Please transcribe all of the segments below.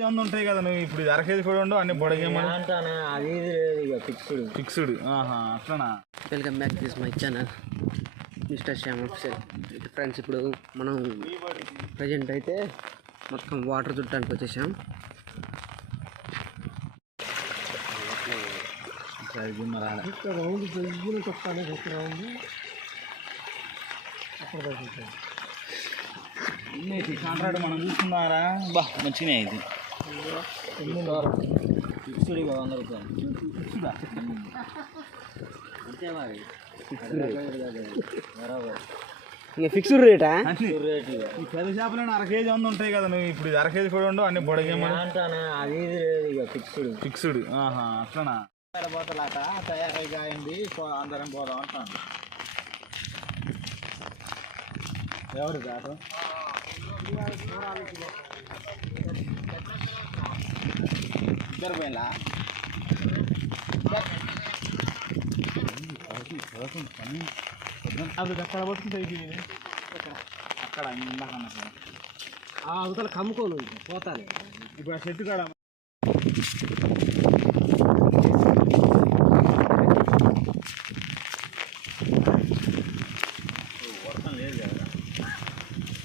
వంద ఉంటాయి కదా నువ్వు ఇప్పుడు ఇది అర కేజీ కూడా ఉండవు అన్ని బొడగేమని అది లేదు ఇక ఫిక్స్డ్ ఫిక్స్డ్ ఆహా అట్లనా? Welcome back this my channel mister Shyam అఫ్సెల్ friends ఇప్పుడు మనం ప్రజెంట్ అయితే మొత్తం వాటర్ చుట్టానికి వచ్చేసాం. సైజు మరి ఆడ. ఇన్నేసి కాంట్రాక్ట్ మనం చూసుకున్నారా బా మంచిగానే ఇది. ఫిక్స్డ్ ఇక వంద రూపాయలు. అంతే మరి. బరాబర్. ఇంకా ఫిక్స్డ్ రేటా? ఈ పెద్ద చేపలు అర కేజీ వంద ఉంటాయి కదా నువ్వు. ఇప్పుడు ఇది అర కేజీ కూడా ఉండవు అన్ని బొడగేమని అంటానే? అది ఇక ఫిక్స్డ్. ఫిక్స్డ్. ఆహా అట్లనా? పోతలాట. తయారై కాయండి అందరం పోదాం అంటాను. ఎవరు దాట ఇద్దరు పోయినా అది అక్కడ పట్టుకుంటే ఇది. అక్కడ అవతల కమ్ముకోను. పోతాను ఇప్పుడు ఆ చెట్టు కాడ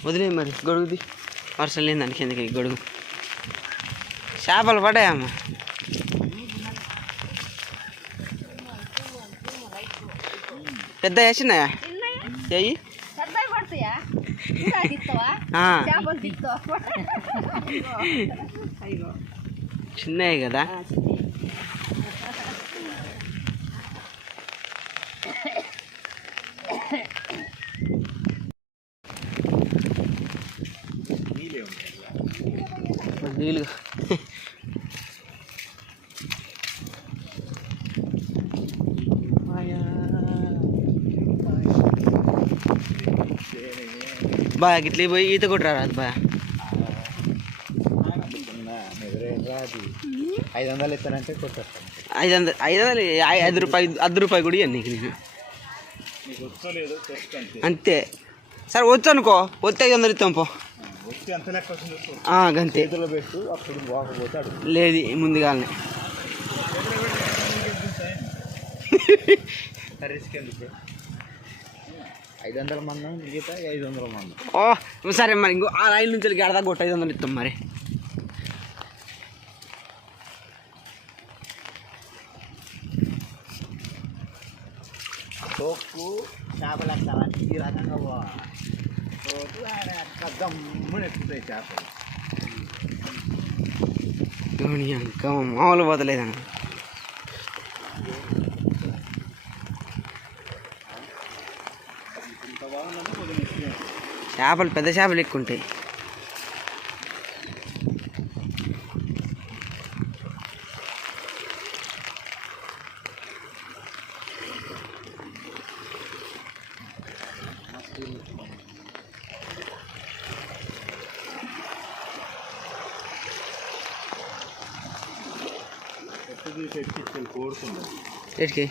వదిలే మరి గొడుగుది వర్షం లేదు దానికి ఎందుకు గొడుగు? చేపలు పడ్డాయమ్మ పెద్ద వేసినాయా చెయ్యి చిన్నవి కదా? నీళ్ళు. బా గిట్ల పోయి ఈత కొట్టరా బా? ఐదు వందలు ఇస్తానంటే కొట్టేస్తాను. ఐదు వందలు ఐదు వందలు ఐదు రూపాయలు అర్ధ రూపాయి కూడా ఇవ్వండి నీకు అంతే. సరే వచ్చు అనుకో వస్తే ఐదు వందలు ఇస్తాం పో. గంతే. లేదు ముందుగానే. ఐదు వందల మందం మిగతా ఐదు వందల మందం. ఓ సరే మరి ఇంకో ఆ రైలు నుంచి గడదా కొట్ట ఐదు వందలు ఇస్తాం మరి. తోక్కు చేపలు ఈ రకంగా పోవాలి తోకు చేపలు ధోని ఇంకా మామూలు పోతలేదన్న చేపలు పెద్ద చేపలు ఎక్కువ ఉంటాయి. ఎట్టు తీసి ఎక్కించాలి కోరుతుంది ఎటుకి